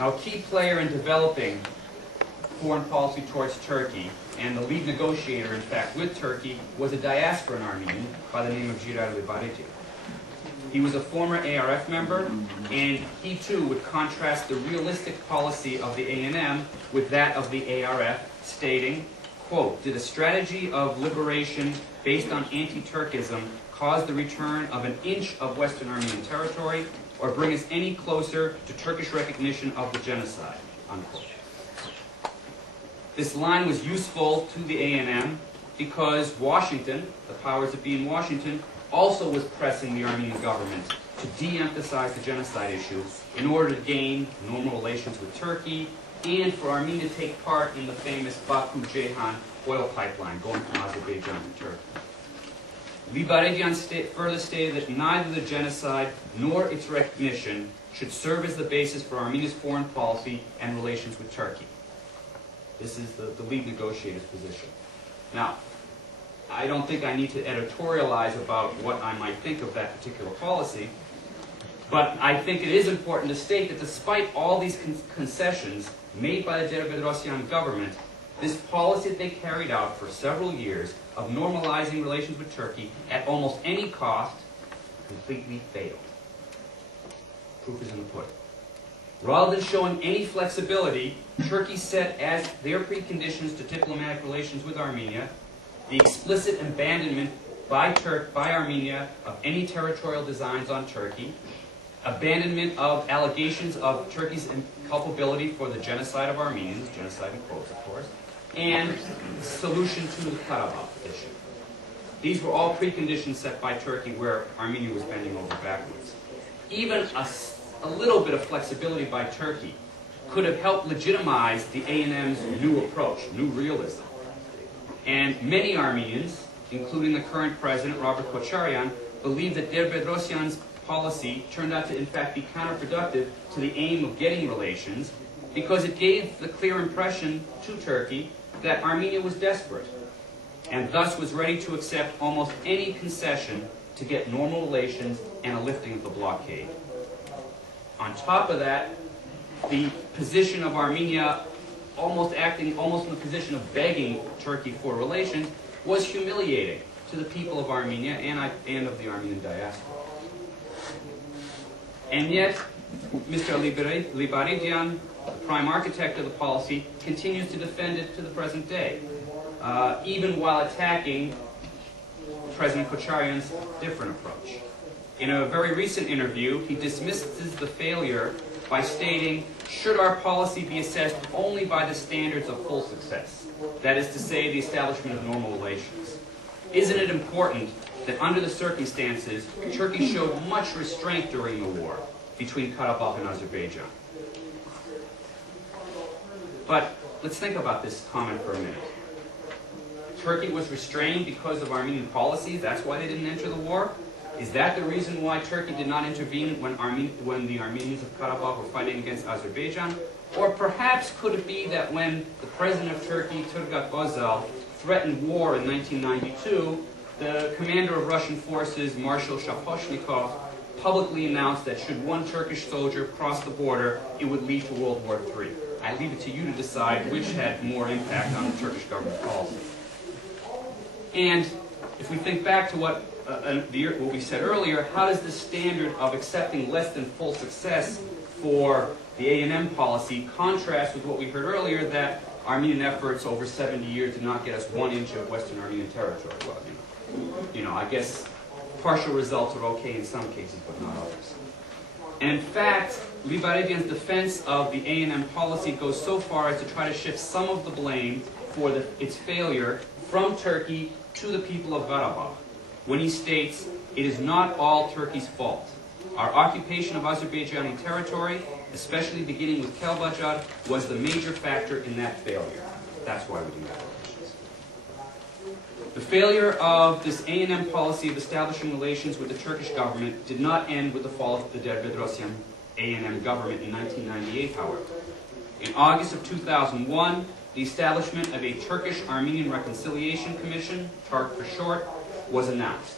Now, a key player in developing foreign policy towards Turkey, and the lead negotiator, in fact, with Turkey, was a diasporan Armenian by the name of Giray Libariti. He was a former ARF member, and he too would contrast the realistic policy of the A&M with that of the ARF, stating, quote, "Did a strategy of liberation based on anti-Turkism cause the return of an inch of Western Armenian territory, or bring us any closer to Turkish recognition of the genocide?" Unquote. This line was useful to the A&M because Washington, the powers that be in Washington, also was pressing the Armenian government to de-emphasize the genocide issue in order to gain normal relations with Turkey and for Armenia to take part in the famous Baku-Ceyhan oil pipeline going from Azerbaijan to Turkey. Libaredian further stated that neither the genocide nor its recognition should serve as the basis for Armenia's foreign policy and relations with Turkey. This is the lead negotiator's position. Now, I don't think I need to editorialize about what I might think of that particular policy, but I think it is important to state that despite all these concessions made by the Bedrosian government, this policy that they carried out for several years of normalizing relations with Turkey at almost any cost completely failed. Proof is in the pudding. Rather than showing any flexibility, Turkey set as their preconditions to diplomatic relations with Armenia the explicit abandonment by Armenia of any territorial designs on Turkey, abandonment of allegations of Turkey's culpability for the genocide of Armenians, genocide in quotes, of course, and solution to the Karabakh issue. These were all preconditions set by Turkey where Armenia was bending over backwards. Even a little bit of flexibility by Turkey could have helped legitimize the A&M's new approach, new realism. And many Armenians, including the current president, Robert Kocharyan, believe that Bedrosian's policy turned out to, in fact, be counterproductive to the aim of getting relations because it gave the clear impression to Turkey that Armenia was desperate and thus was ready to accept almost any concession to get normal relations and a lifting of the blockade. On top of that, the position of Armenia acting almost in the position of begging Turkey for relations was humiliating to the people of Armenia and of the Armenian diaspora. And yet, Mr. Libaredian, the prime architect of the policy, continues to defend it to the present day, even while attacking President Kocharyan's different approach. In a very recent interview, he dismisses the failure by stating, "Should our policy be assessed only by the standards of full success, that is to say, the establishment of normal relations? Isn't it important that under the circumstances, Turkey showed much restraint during the war between Karabakh and Azerbaijan?" But let's think about this comment for a minute. Turkey was restrained because of Armenian policies, that's why they didn't enter the war? Is that the reason why Turkey did not intervene when the Armenians of Karabakh were fighting against Azerbaijan? Or perhaps could it be that when the president of Turkey, Turgut Özal, threatened war in 1992, the commander of Russian forces, Marshal Shaposhnikov, publicly announced that should one Turkish soldier cross the border, it would lead to World War III? I leave it to you to decide which had more impact on the Turkish government policy. And if we think back to what we said earlier, how does the standard of accepting less than full success for the A&M policy contrast with what we heard earlier, that Armenian efforts over 70 years did not get us 1 inch of Western Armenian territory? Well, I guess partial results are okay in some cases, but not others. And in fact, Libaredian's defense of the A&M policy goes so far as to try to shift some of the blame for its failure from Turkey to the people of Karabakh, when he states, "It is not all Turkey's fault. Our occupation of Azerbaijani territory, especially beginning with Kelbajar, was the major factor in that failure. That's why we do that." The failure of this A&M policy of establishing relations with the Turkish government did not end with the fall of the Bedrosian A&M government in 1998, however. In August of 2001, the establishment of a Turkish-Armenian Reconciliation Commission, TARC for short, was announced.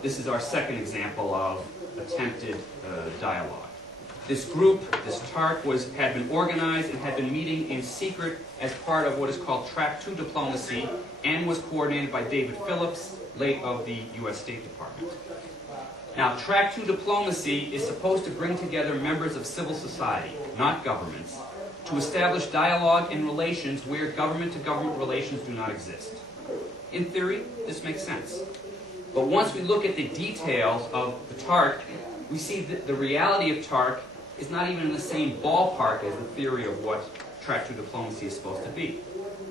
This is our second example of attempted dialogue. This group, this TARC, had been organized and had been meeting in secret as part of what is called Track 2 diplomacy, and was coordinated by David Phillips, late of the U.S. State Department. Now, Track 2 diplomacy is supposed to bring together members of civil society, not governments, to establish dialogue and relations where government-to-government relations do not exist. In theory, this makes sense. But once we look at the details of the TARC, we see that the reality of TARC is not even in the same ballpark as the theory of what Track 2 diplomacy is supposed to be.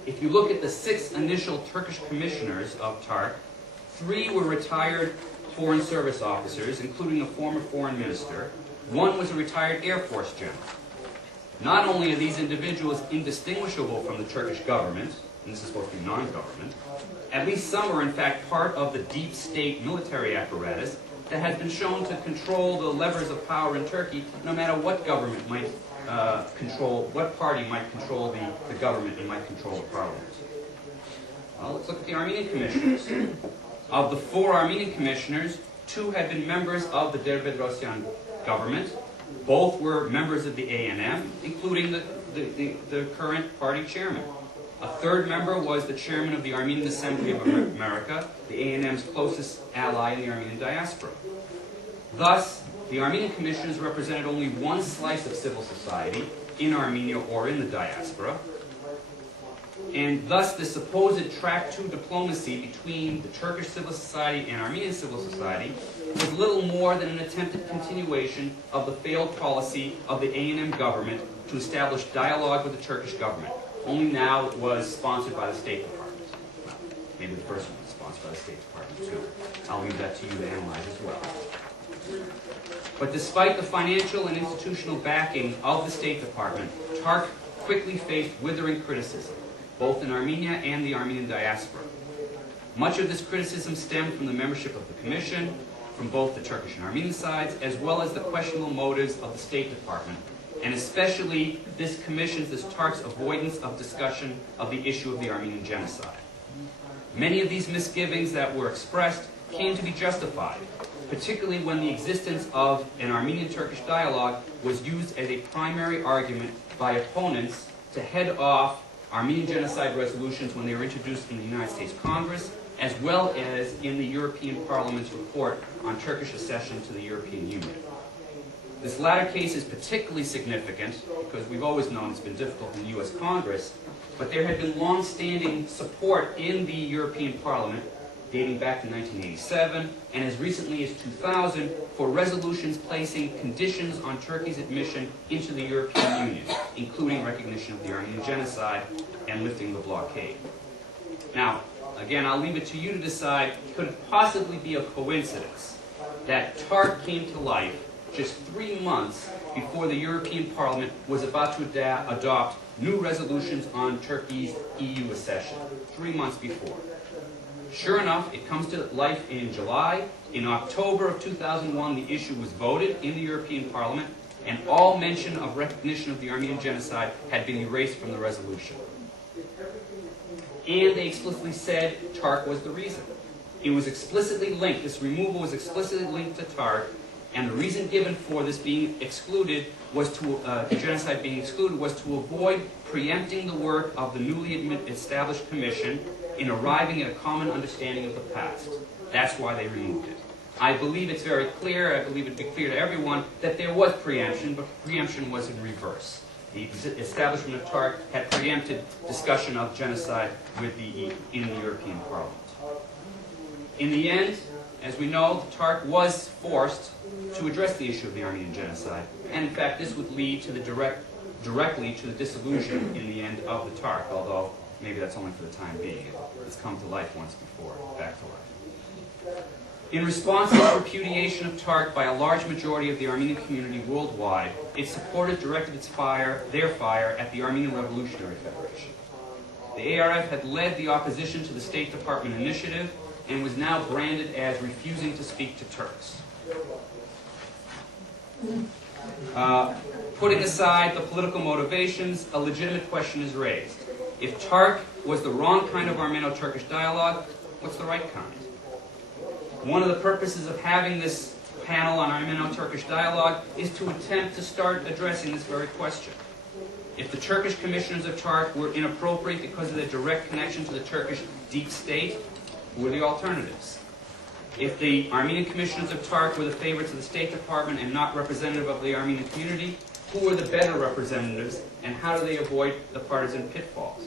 If you look at the 6 initial Turkish commissioners of TARC, 3 were retired foreign service officers, including a former foreign minister. 1 was a retired Air Force general. Not only are these individuals indistinguishable from the Turkish government, and this is supposed to be non-government, at least some are in fact part of the deep state military apparatus that has been shown to control the levers of power in Turkey, no matter what government might control, what party might control the government and might control the parliament. Well, let's look at the Armenian commissioners. Of the 4 Armenian commissioners, 2 had been members of the Derbedrosyan government. Both were members of the ANM, including the current party chairman. A 3rd member was the chairman of the Armenian Assembly of America, the ANM's closest ally in the Armenian diaspora. Thus, the Armenian commissioners represented only one slice of civil society in Armenia or in the diaspora, and thus the supposed Track 2 diplomacy between the Turkish civil society and Armenian civil society was little more than an attempted continuation of the failed policy of the ANM government to establish dialogue with the Turkish government. Only now it was sponsored by the State Department. Maybe the first one was sponsored by the State Department too. I'll leave that to you to analyze as well. But despite the financial and institutional backing of the State Department, TARC quickly faced withering criticism, both in Armenia and the Armenian diaspora. Much of this criticism stemmed from the membership of the Commission, from both the Turkish and Armenian sides, as well as the questionable motives of the State Department, and especially this Commission's, this TARC's avoidance of discussion of the issue of the Armenian genocide. Many of these misgivings that were expressed came to be justified, particularly when the existence of an Armenian-Turkish dialogue was used as a primary argument by opponents to head off Armenian genocide resolutions when they were introduced in the United States Congress, as well as in the European Parliament's report on Turkish accession to the European Union. This latter case is particularly significant because we've always known it's been difficult in the U.S. Congress, but there had been long-standing support in the European Parliament, dating back to 1987, and as recently as 2000, for resolutions placing conditions on Turkey's admission into the European Union, including recognition of the Armenian genocide and lifting the blockade. Now, again, I'll leave it to you to decide, could it possibly be a coincidence that TARC came to life just 3 months before the European Parliament was about to adopt new resolutions on Turkey's EU accession? 3 months before. Sure enough, it comes to life in July. In October of 2001, the issue was voted in the European Parliament, and all mention of recognition of the Armenian genocide had been erased from the resolution. And they explicitly said TARC was the reason. It was explicitly linked, this removal was explicitly linked to TARC, and the reason given for this being excluded was to, the genocide being excluded was to avoid preempting the work of the newly established commission in arriving at a common understanding of the past. That's why they removed it. I believe it's very clear, I believe it'd be clear to everyone, that there was preemption, but preemption was in reverse. The establishment of TARC had preempted discussion of genocide with in the European Parliament. In the end, as we know, TARC was forced to address the issue of the Armenian genocide, and in fact this would lead to the directly to the dissolution in the end of the TARC, although maybe that's only for the time being. It's come to life once before, back to life. In response to the repudiation of TARC by a large majority of the Armenian community worldwide, its supporters directed their fire at the Armenian Revolutionary Federation. The ARF had led the opposition to the State Department initiative and was now branded as refusing to speak to Turks. Putting aside the political motivations, a legitimate question is raised. If TARC was the wrong kind of Armeno-Turkish dialogue, what's the right kind? One of the purposes of having this panel on Armeno Turkish dialogue is to attempt to start addressing this very question. If the Turkish commissioners of TARC were inappropriate because of their direct connection to the Turkish deep state, who are the alternatives? If the Armenian commissioners of TARC were the favorites of the State Department and not representative of the Armenian community, who are the better representatives, and how do they avoid the partisan pitfalls?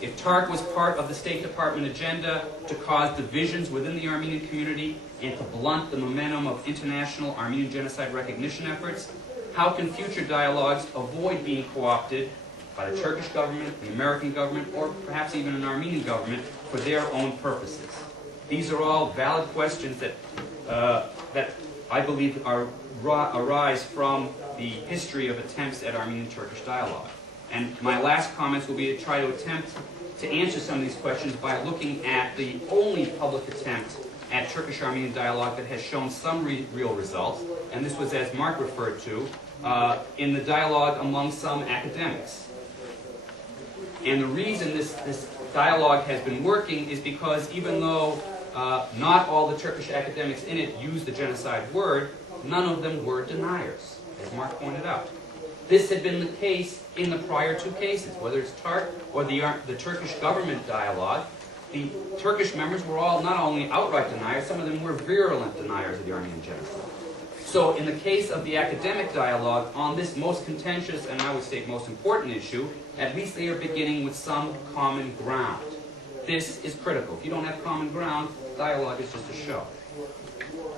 If TARC was part of the State Department agenda to cause divisions within the Armenian community and to blunt the momentum of international Armenian genocide recognition efforts, how can future dialogues avoid being co-opted by the Turkish government, the American government, or perhaps even an Armenian government for their own purposes? These are all valid questions that I believe arise from the history of attempts at Armenian-Turkish dialogue. And my last comments will be to try to attempt to answer some of these questions by looking at the only public attempt at Turkish-Armenian dialogue that has shown some real results, and this was, as Mark referred to, in the dialogue among some academics. And the reason this dialogue has been working is because even though not all the Turkish academics in it use the genocide word, none of them were deniers, as Mark pointed out. This had been the case in the prior two cases, whether it's TARC or the Turkish government dialogue. The Turkish members were all not only outright deniers, some of them were virulent deniers of the Armenian genocide. So in the case of the academic dialogue on this most contentious and I would say most important issue, at least they are beginning with some common ground. This is critical. If you don't have common ground, dialogue is just a show.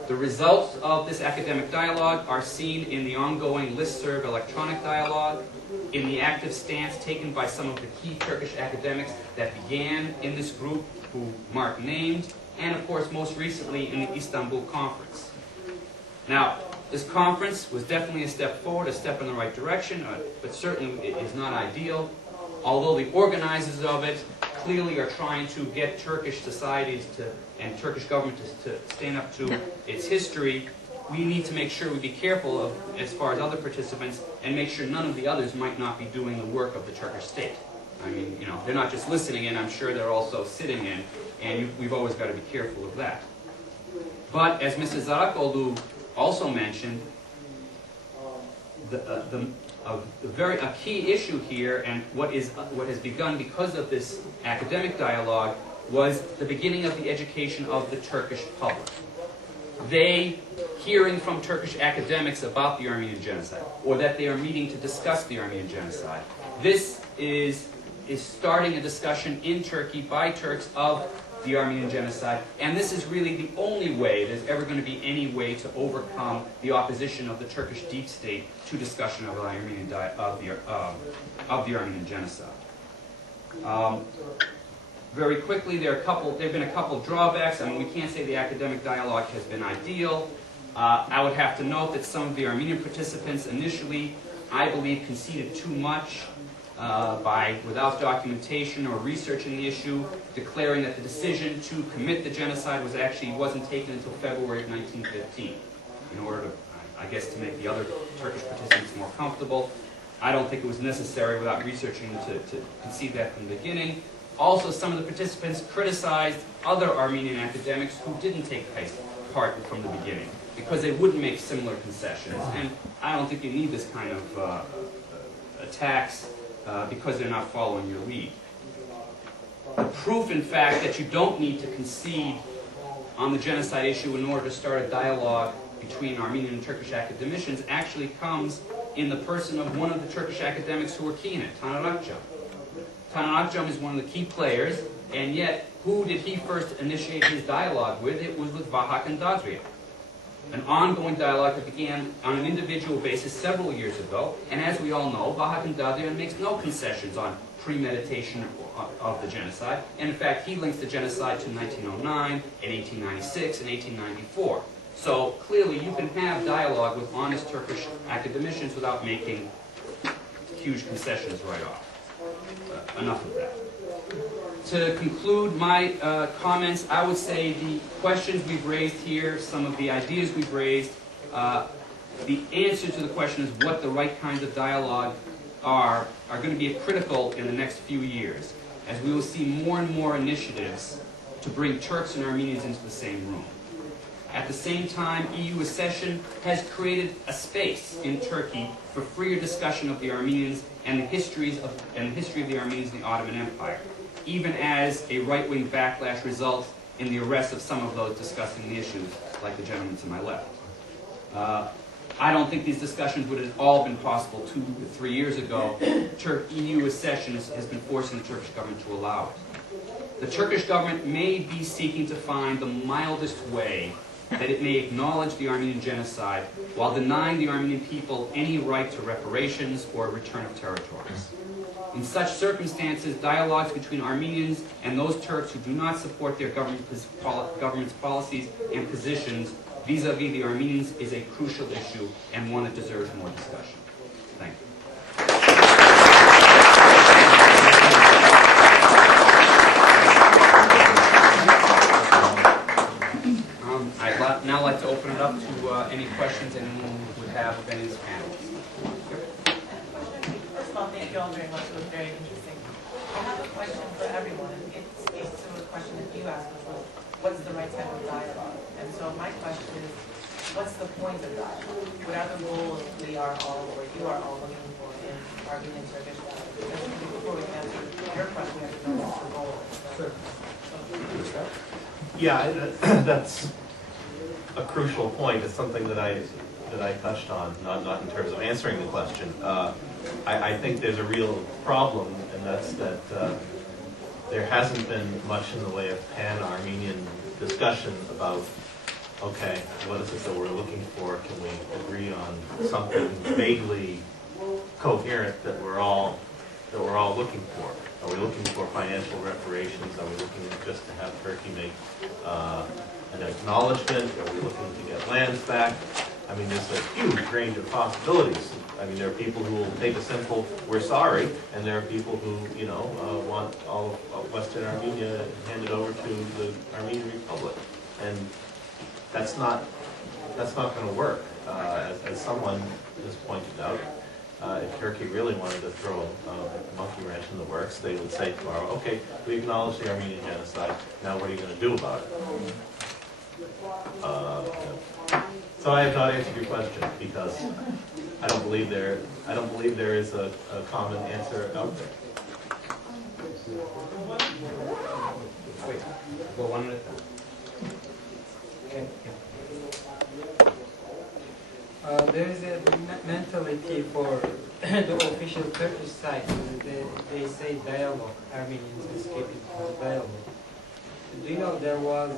The results of this academic dialogue are seen in the ongoing listserv electronic dialogue, in the active stance taken by some of the key Turkish academics that began in this group, who Mark named, and of course most recently in the Istanbul conference. Now, this conference was definitely a step forward, a step in the right direction, but certainly it is not ideal. Although the organizers of it clearly are trying to get Turkish societies and Turkish government to stand up to its history, we need to make sure we be careful of, as far as other participants, and make sure none of the others might not be doing the work of the Turkish state. I mean, you know, they're not just listening in, I'm sure they're also sitting in, and we've always got to be careful of that. But as Mrs. Zarakolu also mentioned, a key issue here, and what has begun because of this academic dialogue, was the beginning of the education of the Turkish public. They, hearing from Turkish academics about the Armenian genocide, or that they are meeting to discuss the Armenian genocide, this is starting a discussion in Turkey by Turks of the Armenian genocide, and this is really the only way there's ever going to be any way to overcome the opposition of the Turkish deep state to discussion of the Armenian genocide. Very quickly, there have been a couple of drawbacks. I mean, we can't say the academic dialogue has been ideal. I would have to note that some of the Armenian participants initially, I believe, conceded too much without documentation or researching the issue, declaring that the decision to commit the genocide wasn't taken until February of 1915, in order to, I guess, to make the other Turkish participants more comfortable. I don't think it was necessary without researching to concede that from the beginning. Also, some of the participants criticized other Armenian academics who didn't take part from the beginning, because they wouldn't make similar concessions. And I don't think you need this kind of attacks because they're not following your lead. The proof, in fact, that you don't need to concede on the genocide issue in order to start a dialogue between Armenian and Turkish academicians actually comes in the person of one of the Turkish academics who were key in it, Taner Akçam. Taner Akçam is one of the key players, and yet, who did he first initiate his dialogue with? It was with Vahak and Dadria. An ongoing dialogue that began on an individual basis several years ago, and as we all know, Vahak and Dadria makes no concessions on premeditation of the genocide, and in fact, he links the genocide to 1909, and 1896, and 1894. So clearly, you can have dialogue with honest Turkish academicians without making huge concessions right off. Enough of that. To conclude my comments, I would say the questions we've raised here, some of the ideas we've raised, the answer to the question is what the right kinds of dialogue are going to be critical in the next few years, as we will see more and more initiatives to bring Turks and Armenians into the same room. At the same time, EU accession has created a space in Turkey for freer discussion of the Armenians and the history of the Armenians in the Ottoman Empire, even as a right-wing backlash results in the arrest of some of those discussing the issues, like the gentleman to my left. I don't think these discussions would have all been possible 2 to 3 years ago. EU accession has been forcing the Turkish government to allow it. The Turkish government may be seeking to find the mildest way that it may acknowledge the Armenian genocide while denying the Armenian people any right to reparations or return of territories. In such circumstances, dialogues between Armenians and those Turks who do not support their government's policies and positions vis-à-vis the Armenians is a crucial issue and one that deserves more discussion. Thank you. I'd now like to open it up to any questions anyone would have of any of these panelists. First of all, thank you all very much. It was very interesting. I have a question for everyone. It speaks to a question that you asked, which was, what's the right type of dialogue? And so my question is, what's the point of dialogue? What are the goals we are all, or you are all looking for in Armenian Turkish dialogue? I think before we answer your question, we have to know what's the goal. Sure. Yeah, that's a crucial point. It's something that I touched on, not in terms of answering the question. I think there's a real problem, and that's that there hasn't been much in the way of pan-Armenian discussion about, okay, what is it that we're looking for? Can we agree on something vaguely coherent that we're all looking for? Are we looking for financial reparations? Are we looking just to have Turkey make an acknowledgement? Are we looking to get lands back? I mean, there's a huge range of possibilities. I mean, there are people who will take a simple, we're sorry, and there are people who, want all of Western Armenia handed over to the Armenian Republic. And that's not going to work. As someone has pointed out, if Turkey really wanted to throw a monkey wrench in the works, they would say tomorrow, okay, we acknowledge the Armenian genocide, now what are you going to do about it? So I have not answered your question because I don't believe there is a common answer out there. Wait, go one at a time. There is a mentality for the official Turkish side. They say dialogue. Armenians escaping dialogue. Do you know there was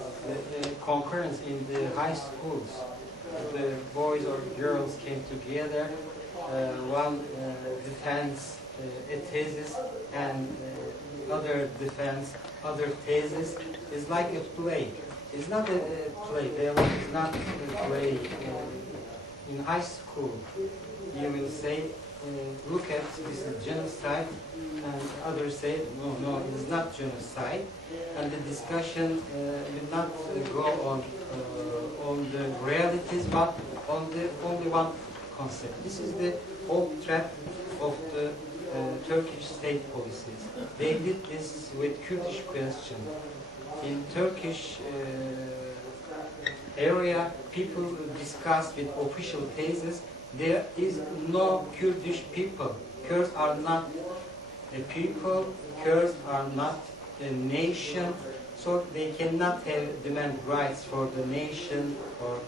a concurrence in the high schools? The boys or girls came together. One defends a thesis and other defends other thesis. It's like a play. It's not a play. Dialogue is not a play. In high school, you will say, look at this is genocide, and others say, no, it's not genocide, and the discussion will not go on the realities, but on the only one concept. This is the old trap of the Turkish state policies. They did this with Kurdish question. In Turkish area, people discuss with official thesis, there is no Kurdish people. Kurds are not a people, Kurds are not a nation, so they cannot demand rights for the nation or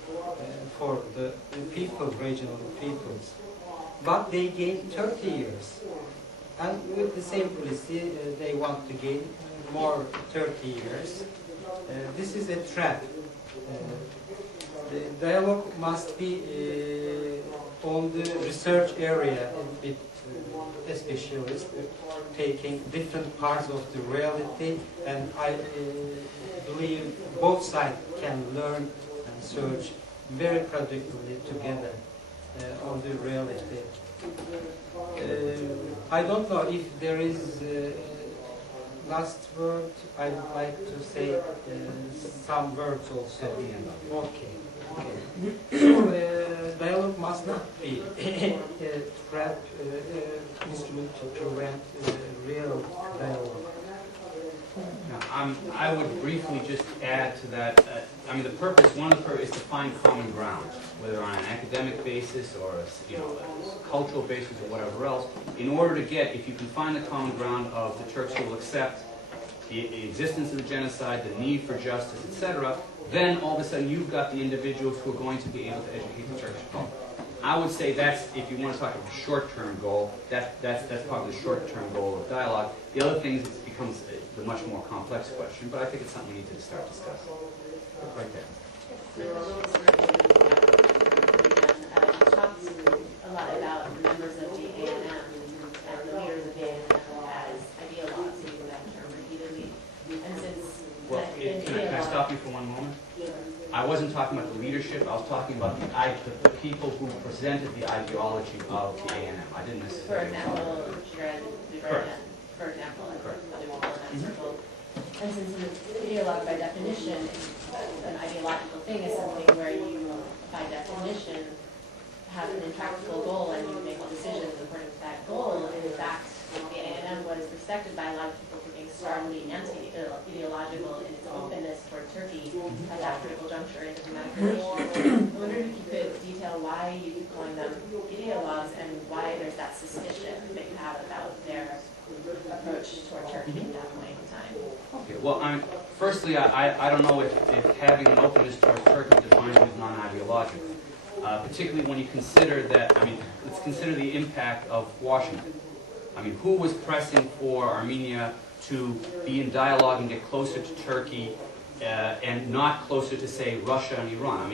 for the people, regional peoples. But they gain 30 years. And with the same policy, they want to gain more 30 years. This is a trap. The dialogue must be on the research area with specialists taking different parts of the reality, and I believe both sides can learn and search very productively together on the reality. I don't know if there is last word. I'd like to say some words also. Okay. So dialogue must not be a trap instrument to prevent real dialogue. I would briefly just add to that. I mean, one of the purpose is to find common ground, whether on an academic basis or a cultural basis or whatever else. In order to get, if you can find the common ground of the Turks who will accept the existence of the genocide, the need for justice, etc., then all of a sudden you've got the individuals who are going to be able to educate the Turkish people. I would say that's, if you want to talk about a short-term goal, that's probably the short-term goal of dialogue. The other things, it becomes the much more complex question, but I think it's something we need to start discussing. Right there. You talked a lot about members of the ANM and the leaders of the ANM as ideologues, using that term repeatedly. And since Well, can I stop you for one moment? I wasn't talking about the leadership. I was talking about the people who presented the ideology of the ANM. I didn't For necessarily. example, other people in that circle. And since an ideologue by definition, an ideological thing is something where you, by definition, have an intractable goal and you make decisions according to that goal. And in fact, the ANM was respected by a lot of people for being strongly anti-ideological in its openness toward Turkey at that critical juncture in diplomatic relations. I wondered if you could detail why you keep calling them ideologues and why there's that suspicion that you have about their approach toward Turkey at that point in time. Okay. Well, firstly, I don't know if having an openness towards Turkey defines as non-ideological. Particularly when you consider that, let's consider the impact of Washington. Who was pressing for Armenia to be in dialogue and get closer to Turkey and not closer to, say, Russia and Iran?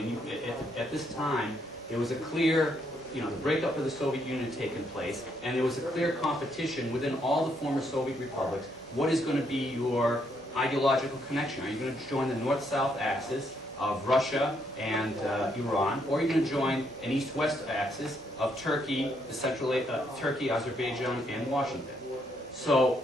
At this time, there was a clear, the breakup of the Soviet Union had taken place, and there was a clear competition within all the former Soviet republics. What is going to be your ideological connection? Are you going to join the North-South axis of Russia and Iran, or are you going to join an East-West axis of Turkey, Turkey, Azerbaijan, and Washington? So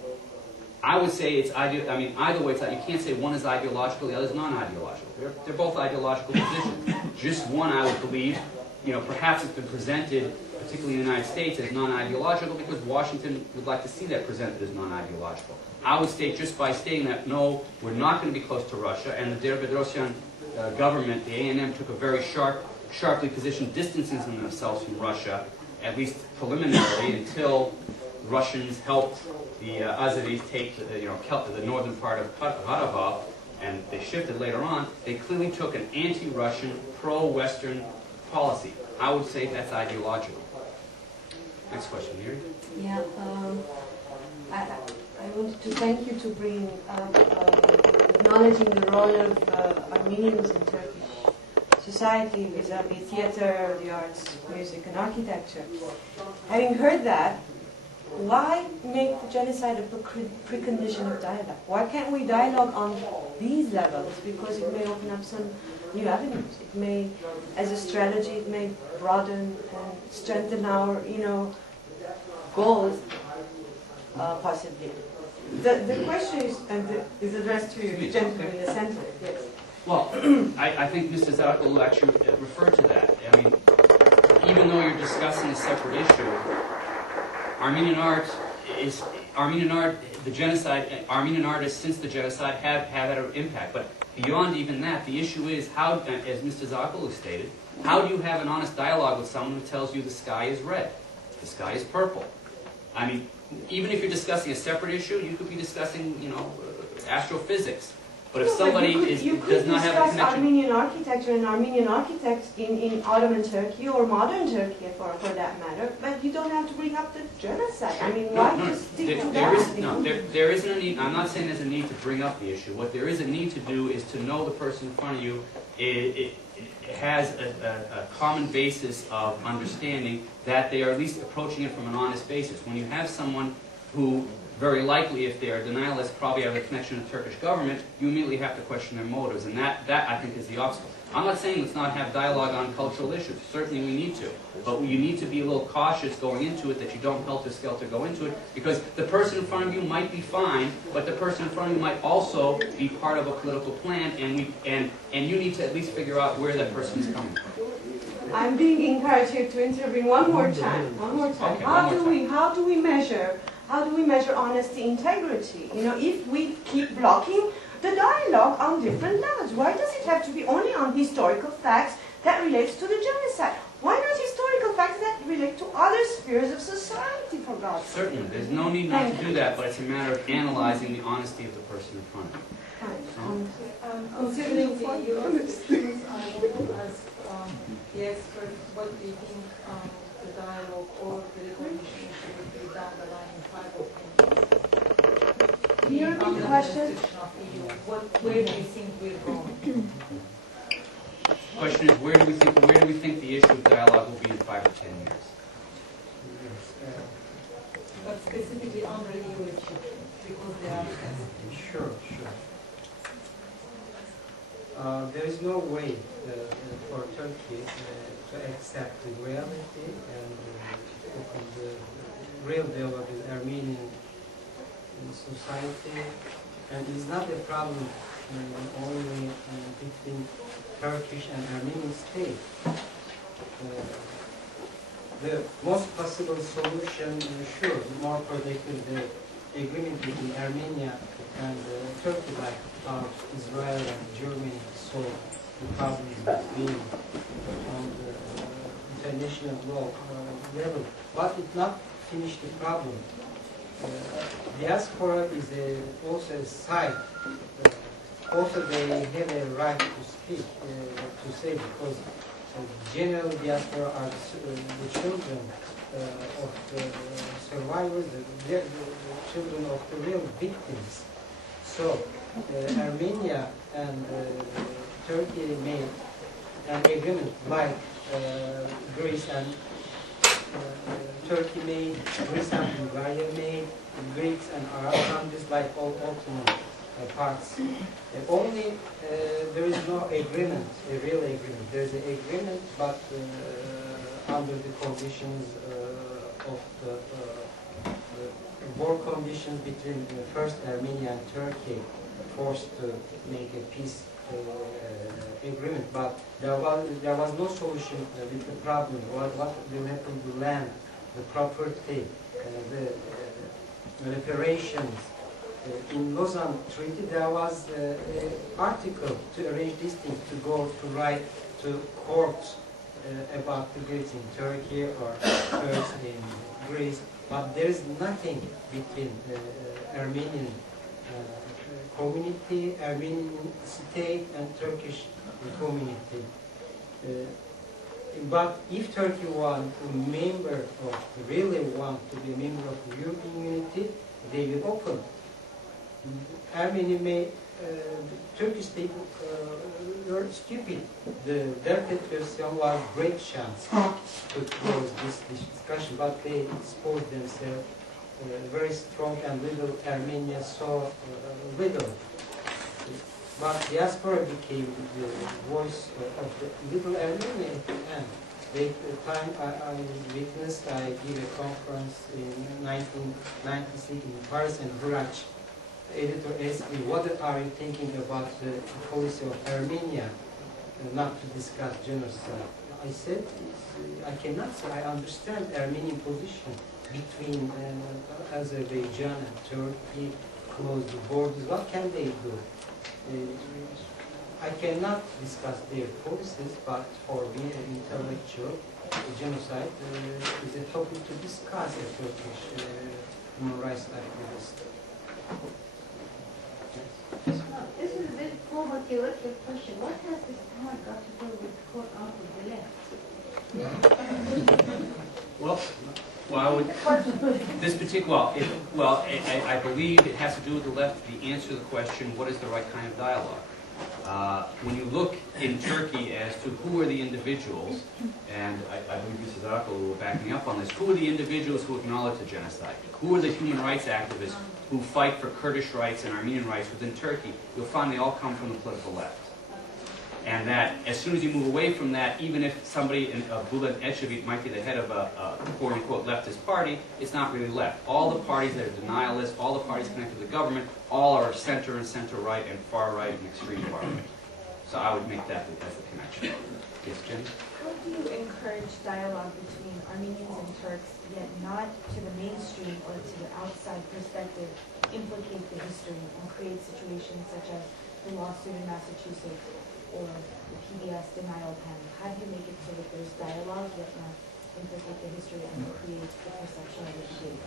I would say it's either way. You can't say one is ideological, the other is non-ideological. They're both ideological positions. Just one, I would believe, perhaps it's been presented, particularly in the United States, as non-ideological because Washington would like to see that presented as non-ideological. I would state, just by stating that, no, we're not going to be close to Russia, and the Bedrosian government, the ANM, took a very sharply positioned distancing themselves from Russia, at least preliminarily, until Russians helped the Azeris take the northern part of Karabakh, and they shifted later on. They clearly took an anti-Russian, pro-Western policy. I would say that's ideological. Next question, Miri. Yeah, I wanted to thank you to bring up acknowledging the role of Armenians in Turkish society vis-a-vis theater, the arts, music, and architecture. Having heard that, why make the genocide a precondition of dialogue? Why can't we dialogue on these levels? Because it may open up some new avenues. It may, as a strategy, it may broaden and strengthen our, goals, possibly. The question is addressed to you, the gentleman in the center. Yes. Well, I think Mrs. Akul actually referred to that. Even though you're discussing a separate issue, Armenian art, the genocide, Armenian artists since the genocide have had an impact. But beyond even that, the issue is how, as Mr. Zakulu stated, how do you have an honest dialogue with someone who tells you the sky is red, the sky is purple? Even if you're discussing a separate issue, you could be discussing, astrophysics. But if somebody does not have a connection, Armenian architecture and Armenian architects in Ottoman Turkey or modern Turkey, for that matter, but you don't have to bring up the genocide. Why just stick to that? There isn't a need. I'm not saying there's a need to bring up the issue. What there is a need to do is to know the person in front of you. It has a common basis of understanding that they are at least approaching it from an honest basis. When you have someone who, very likely, if they are denialists, probably have a connection to the Turkish government, you immediately have to question their motives, and that I think is the obstacle. I'm not saying let's not have dialogue on cultural issues. Certainly we need to, but you need to be a little cautious going into it, that you don't helter-skelter go into it, because the person in front of you might be fine, but the person in front of you might also be part of a political plan, and you need to at least figure out where that person is coming from. I'm being encouraged here to intervene one more time. Okay, How do we measure How do we measure honesty, integrity? You know, if we keep blocking the dialogue on different levels, why does it have to be only on historical facts that relates to the genocide? Why not historical facts that relate to other spheres of society, for God's sake? Certainly, there's no need not to do that, but it's a matter of analyzing the honesty of the person in front of you. Considering your experience, I want to ask the expert, what do you think the dialogue or the recognition should be down the line in 5 or 10 years? Can you repeat the question? Where do you think we're going? The question is, where do we think the issue of dialogue will be in 5 or 10 years? But specifically on radio issues, because they are sensitive. Sure. There is no way for Turkey to accept the reality and the real development of Armenian society, and it's not a problem only between Turkish and Armenian state. The most possible solution, sure, more protected the agreement between Armenia and Turkey, like how Israel and Germany solved the problems between on the international law level, but it not finish the problem. Diaspora is also a side. Also, they have a right to speak, to say, because general diaspora are the children of the survivors, the children of the real victims. So, Armenia and Turkey made an agreement like Greece and Turkey made, Greece and Bulgaria made, Greeks and Arab countries like all Ottoman parts. Only there is no agreement, a real agreement. There is an agreement, but under the conditions of the war conditions between first Armenia and Turkey, forced to make a peace agreement. But there was no solution with the problem. What will happen to land, the property, the reparations. In Lausanne Treaty, there was an article to arrange these things, to go to write to courts about the Greeks in Turkey or Turks in Greece, but there is nothing between Armenian community, Armenian state, and Turkish community. But if Turkey wants a member of, really want to be a member of the European Unity, they will open. Armenia may, Turkish people were stupid. Their Petrosyan was great chance to close this discussion, but they exposed themselves very strong, and little Armenia saw little. But diaspora became the voice of the little Armenia at the end. The time I witnessed, I gave a conference in 1996 in Paris, and Hurach editor asked me, what are you thinking about the policy of Armenia not to discuss genocide? I said, I cannot say I understand Armenian position between Azerbaijan and Turkey, close the borders. What can they do? I cannot discuss their policies, but for me, an intellectual, genocide is a topic to discuss a Turkish human rights activist. This is a bit forward-looking question. What has this part got to do with quote unquote the left? Well, I would, this particular, I believe it has to do with the left. The answer to the question, what is the right kind of dialogue? When you look in Turkey as to who are the individuals, and I believe Mrs. Akol will back me up on this, who are the individuals who acknowledge the genocide? Who are the human rights activists who fight for Kurdish rights and Armenian rights within Turkey? You'll find they all come from the political left. And that as soon as you move away from that, even if somebody in Bülent Ecevit might be the head of a quote-unquote leftist party, it's not really left. All the parties that are denialists, all the parties connected to the government, all are center and center-right and far-right and extreme far-right. So I would make that as the connection. Yes, Jenny? how do you encourage dialogue between Armenians and Turks, yet not to the mainstream or to the outside perspective, implicate the history and create situations such as the lawsuit in Massachusetts or the PBS denial panel? How do you make it so that there's dialogue, yet not implicate the history and create the perception of the debate?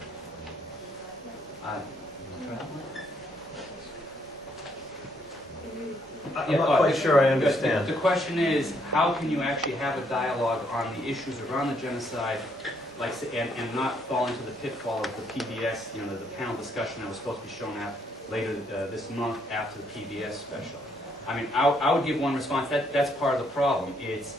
I'm not quite sure I understand. The question is, how can you actually have a dialogue on the issues around the genocide, like, and not fall into the pitfall of the PBS, you know, the panel discussion that was supposed to be shown at later this month after the PBS special? I mean, I would give one response. That's part of the problem. It's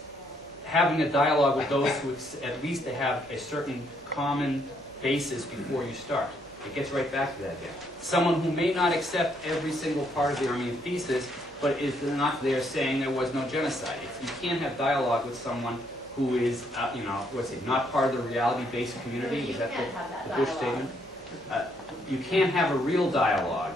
having a dialogue with those who at least they have a certain common basis before you start. It gets right back to that again. Someone who may not accept every single part of the Armenian thesis, but is not there saying there was no genocide. You can't have dialogue with someone who is, you know, what's it, not part of the reality-based community. You Is that can't have that the Bush dialogue. statement? You can't have a real dialogue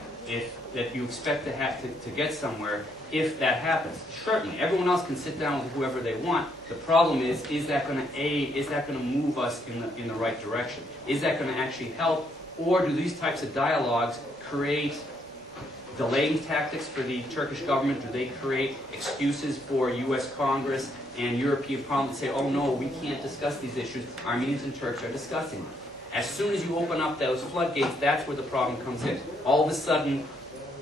that you expect to get somewhere if that happens. Certainly, everyone else can sit down with whoever they want. The problem is that going to aid? Is that going to move us in the right direction? Is that going to actually help? Or do these types of dialogues create delaying tactics for the Turkish government? Do they create excuses for U.S. Congress and European Parliament to say, oh no, we can't discuss these issues. Armenians and Turks are discussing them. As soon as you open up those floodgates, that's where the problem comes in. All of a sudden,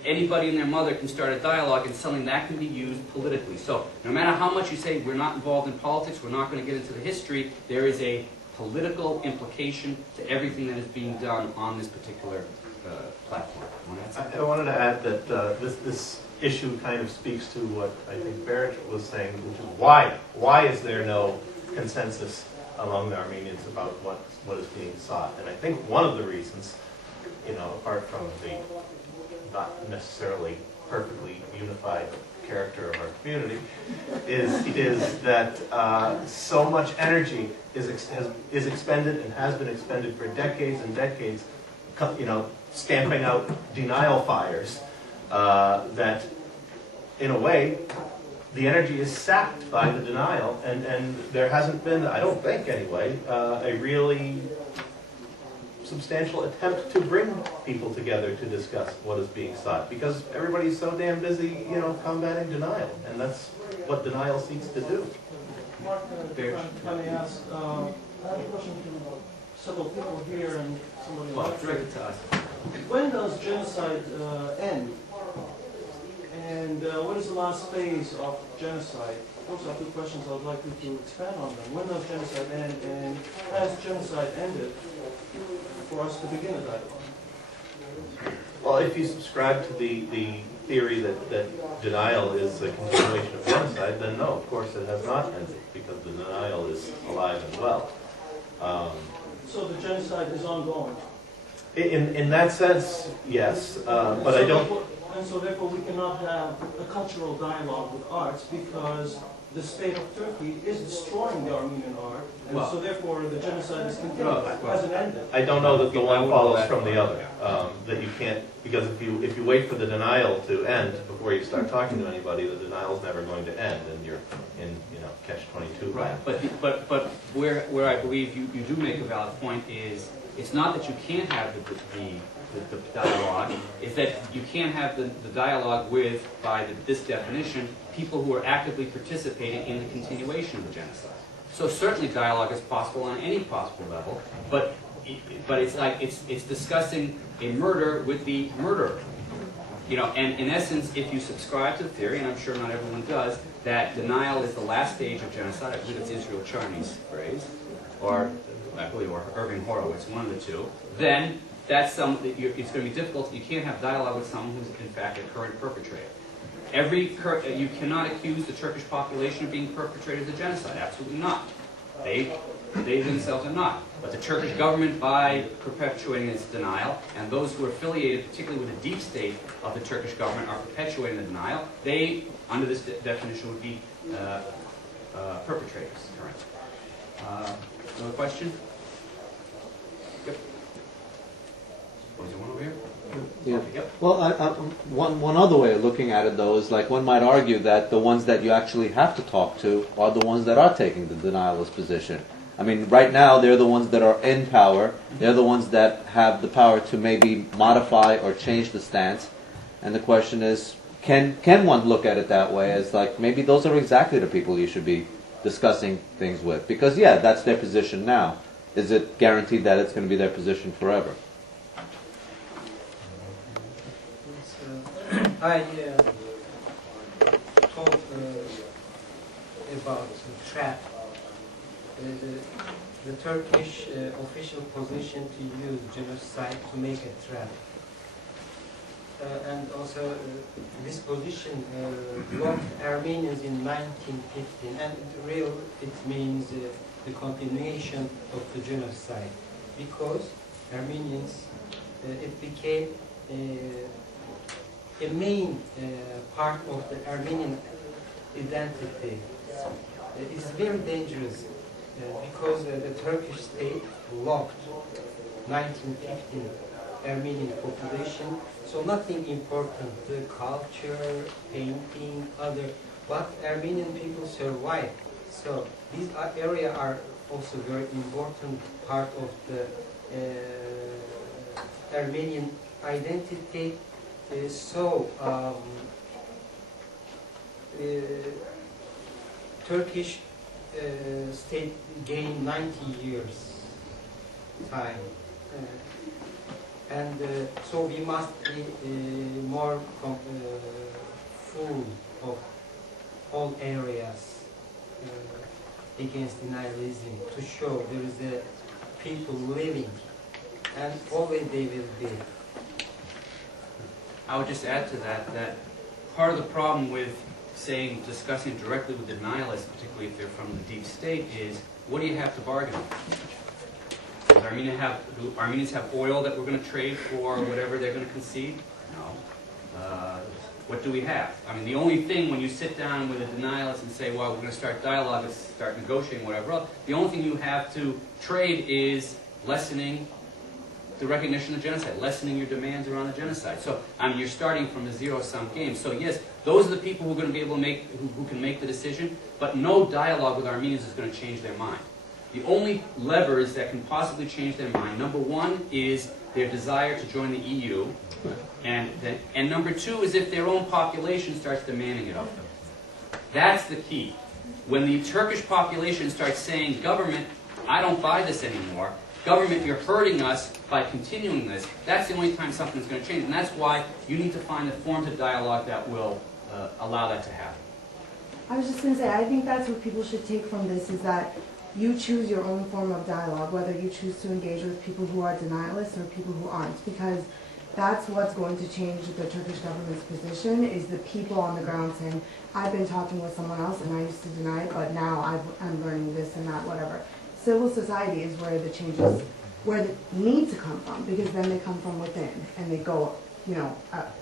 anybody and their mother can start a dialogue, and something that can be used politically. So no matter how much you say we're not involved in politics, we're not going to get into the history, there is a political implication to everything that is being done on this particular platform. I wanted to add that this issue kind of speaks to what I think Barrett was saying, which is why is there no consensus among the Armenians about what is being sought? And I think one of the reasons, you know, apart from the not necessarily perfectly unified character of our community, is that so much energy is expended and has been expended for decades and decades, you know, stamping out denial fires, that in a way the energy is sapped by the denial, and there hasn't been, I don't think anyway, a really substantial attempt to bring people together to discuss what is being sought, because everybody's so damn busy, you know, combating denial, and that's what denial seeks to do. Mark, can I ask, I have a question to several people here and somebody Well, else. direct it to us. When does genocide end? And what is the last phase of genocide? Those are two questions I would like you to expand on them. When does genocide end, and has genocide ended for us to begin a dialogue? Well, if you subscribe to the theory that denial is a continuation of genocide, then no, of course it has not ended, because the denial is alive and well. So the genocide is ongoing? In that sense, yes, but I don't... And so therefore we cannot have a cultural dialogue with arts, because the state of Turkey is destroying the Armenian art, and so therefore the genocide is continuing, hasn't ended. I don't know that the one follows from the other, that you can't, because if you wait for the denial to end before you start talking to anybody, the denial is never going to end, and you're in, you know, catch-22. Right, but where I believe you do make a valid point is, it's not that you can't have the dialogue, is that you can't have the dialogue with, by this definition, people who are actively participating in the continuation of the genocide. So certainly dialogue is possible on any possible level, but it's like it's discussing a murder with the murderer. You know, and in essence, if you subscribe to the theory, and I'm sure not everyone does, that denial is the last stage of genocide, I believe it's Israel Charney's phrase, or I believe, or Irving Horowitz, one of the two, then that's something that it's going to be difficult. You can't have dialogue with someone who's in fact a current perpetrator. You cannot accuse the Turkish population of being perpetrators of genocide. Absolutely not. They themselves are not. But the Turkish government, by perpetuating its denial, and those who are affiliated, particularly with the deep state of the Turkish government, are perpetuating the denial, they, under this definition, would be perpetrators. Correct. Another question? Yep. Was there one over here? Yeah. Yep. Well, one other way of looking at it, though, is like one might argue that the ones that you actually have to talk to are the ones that are taking the denialist position. I mean, right now they're the ones that are in power. They're the ones that have the power to maybe modify or change the stance. And the question is, can one look at it that way as like maybe those are exactly the people you should be discussing things with? Because yeah, that's their position now. Is it guaranteed that it's going to be their position forever? I talked about the trap. The Turkish official position to use genocide to make a trap. And also this position blocked Armenians in 1915, and it means the continuation of the genocide, because Armenians, it became a main part of the Armenian identity. It's very dangerous because the Turkish state blocked 1915 Armenian population, so nothing important, the culture, painting, other, but Armenian people survived. So these areas are also very important part of the Armenian identity. Turkish state gained 90 years time. So we must be more full of all areas against denialism, to show there is a people living, and always they will be. I would just add to that, that part of the problem with discussing directly with denialists, particularly if they're from the deep state, is what do you have to bargain with? Do Armenians have oil that we're going to trade for whatever they're going to concede? No. What do we have? I mean, the only thing when you sit down with a denialist and say, well, we're going to start dialogue, let's start negotiating, whatever else, the only thing you have to trade is lessening the recognition of genocide, lessening your demands around the genocide. So you're starting from a zero-sum game. So yes, those are the people who are going to be able to make, who can make the decision, but no dialogue with Armenians is going to change their mind. The only levers that can possibly change their mind, number one is their desire to join the EU, and number two is if their own population starts demanding it of them. That's the key. When the Turkish population starts saying, government, I don't buy this anymore, government, you're hurting us by continuing this, that's the only time something's going to change. And that's why you need to find the forms of dialogue that will allow that to happen. I was just going to say, I think that's what people should take from this, is that you choose your own form of dialogue, whether you choose to engage with people who are denialists or people who aren't, because that's what's going to change the Turkish government's position, is the people on the ground saying, I've been talking with someone else and I used to deny it, but now I'm learning this and that, whatever. Civil society is where the changes, where they need to come from, because then they come from within and they go, up.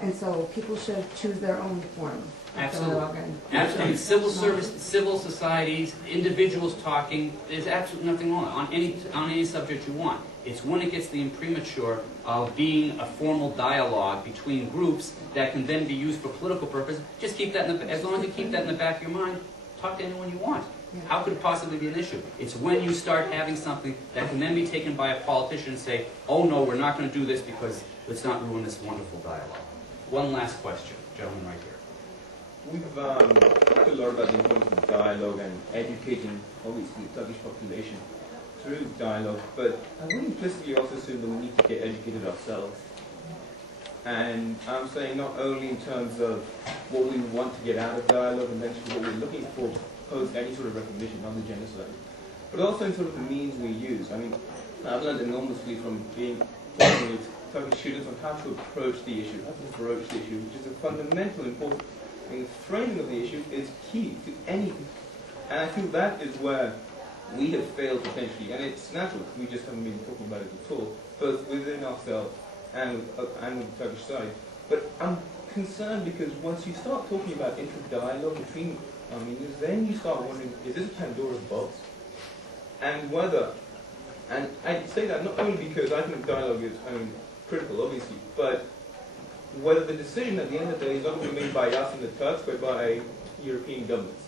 And so people should choose their own form. Absolutely. Absolutely. Civil service, civil societies, individuals talking, there's absolutely nothing wrong on any subject you want. It's when it gets the imprimatur of being a formal dialogue between groups that can then be used for political purposes. Just keep that as long as you keep that in the back of your mind, talk to anyone you want. How could it possibly be an issue? It's when you start having something that can then be taken by a politician and say, oh no, we're not going to do this because let's not ruin this wonderful dialogue. One last question, gentleman right here. We've talked a lot about the importance of dialogue and educating, obviously, the Turkish population through dialogue, but I would implicitly also assume that we need to get educated ourselves. And I'm saying not only in terms of what we want to get out of dialogue and eventually what we're looking for post any sort of recognition of the genocide, but also in sort of the means we use. I mean, I've learned enormously from working with Turkish students on how to approach the issue, which is a fundamental important thing. The framing of the issue is key to anything. And I think that is where we have failed potentially, and it's natural because we just haven't been talking about it at all, both within ourselves and with the Turkish side. But I'm concerned because once you start talking about inter-dialogue between Armenians, then you start wondering, is this Pandora's box? And whether, and I say that not only because I think dialogue is critical, obviously, but whether the decision at the end of the day is not going to be made by us and the Turks, but by European governments.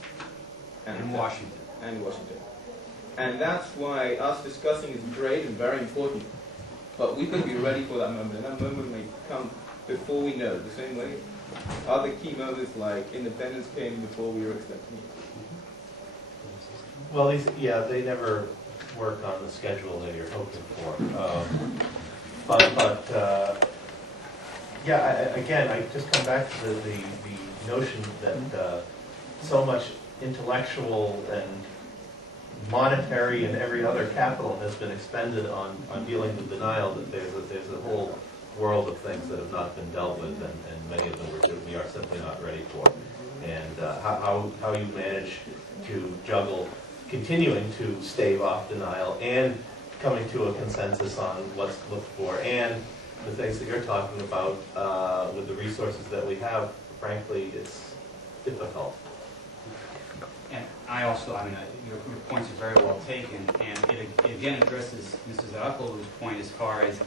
And Washington. And Washington. And that's why us discussing is great and very important. But we've got to be ready for that moment, and that moment may come before we know, the same way other key moments like independence came before we were expecting it. Well, they never work on the schedule that you're hoping for. Again, I just come back to the notion that so much intellectual and monetary and every other capital has been expended on dealing with denial, that there's a whole world of things that have not been dealt with, and many of them we are simply not ready for. And how you manage to juggle continuing to stave off denial and coming to a consensus on what's looked for, and the things that you're talking about with the resources that we have, frankly, it's difficult. And I also, your points are very well taken, and it again addresses Mrs. Akolu's point as far as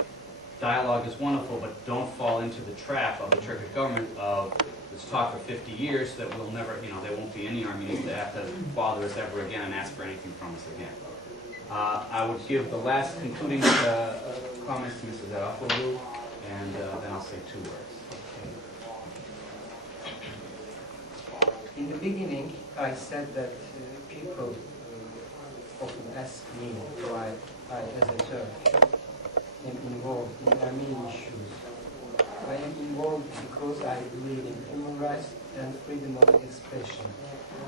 dialogue is wonderful, but don't fall into the trap of the Turkish government of let's talk for 50 years that we'll never, there won't be any Armenians that have to bother us ever again and ask for anything from us again. I would give the last concluding comments to Mrs. Akolu, and then I'll say 2 words. In the beginning, I said that people often ask me why I, as a Turk, am involved in Armenian issues. I am involved because I believe in human rights and freedom of expression.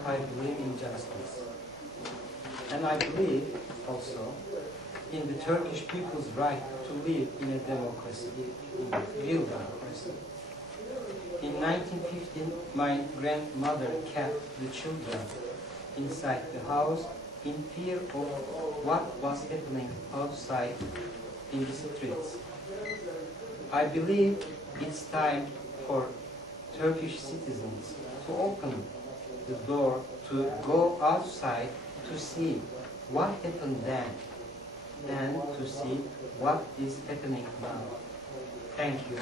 I believe in justice. And I believe also in the Turkish people's right to live in a democracy, in a real democracy. In 1915, my grandmother kept the children inside the house in fear of what was happening outside in the streets. I believe it's time for Turkish citizens to open the door to go outside to see what happened then and to see what is happening now. Thank you.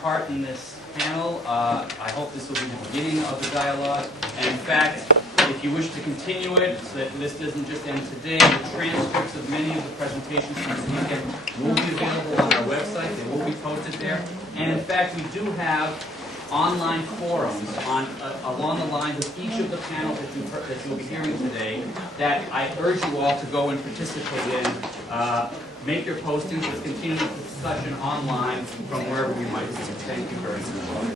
Part in this panel. I hope this will be the beginning of the dialogue. And in fact, if you wish to continue it, so that this doesn't just end today, the transcripts of many of the presentations from this weekend will be available on our website. They will be posted there. And in fact, we do have online forums along the lines of each of the panels that you'll be hearing today that I urge you all to go and participate in. Make your postings. Let's continue the discussion online from wherever we might be. Thank you very much.